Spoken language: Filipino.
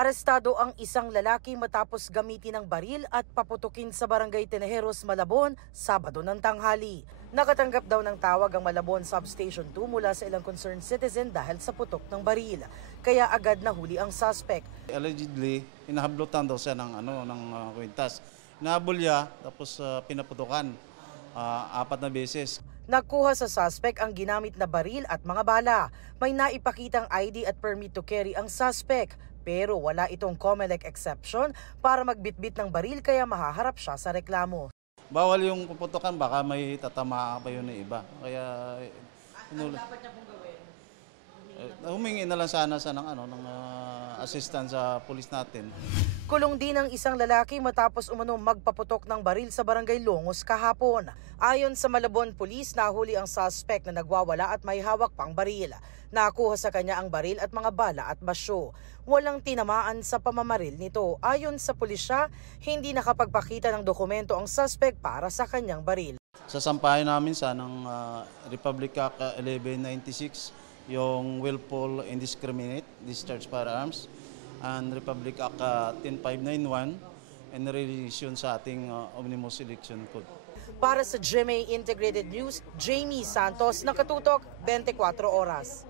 Arestado ang isang lalaki matapos gamitin ng baril at paputukin sa barangay Tenejeros, Malabon, Sabado ng tanghali. Nakatanggap daw ng tawag ang Malabon Substation 2 mula sa ilang concerned citizen dahil sa putok ng baril. Kaya agad nahuli ang suspect. Allegedly, inahablutan daw siya ng kwintas. Inahabol niya, tapos pinaputukan 4 na beses. Nakuha sa suspect ang ginamit na baril at mga bala. May naipakitang ID at permit to carry ang suspect. Pero wala itong COMELEC exception para magbitbit ng baril kaya mahaharap siya sa reklamo. Bawal yung puputukan, baka may tatama pa yun ng iba. Kaya Ano dapat niya pong gawin? humingi na lang sana ng assistance sa pulis natin. Kulong din ang isang lalaki matapos umano magpaputok ng baril sa barangay Longos kahapon. Ayon sa Malabon Police, nahuli ang suspect na nagwawala at may hawak pang baril. Nakuha sa kanya ang baril at mga bala at basyo. Walang tinamaan sa pamamaril nito. Ayon sa pulisya, hindi nakapagpakita ng dokumento ang suspect para sa kanyang baril. Sasampahin namin sa ng Republic Act 1196, yung willful indiscriminate discharge firearms, and Republic Act 10591, and relation sa ating Omnibus Election Code. Para sa GMA Integrated News, Jamie Santos, Nakatutok, 24 Oras.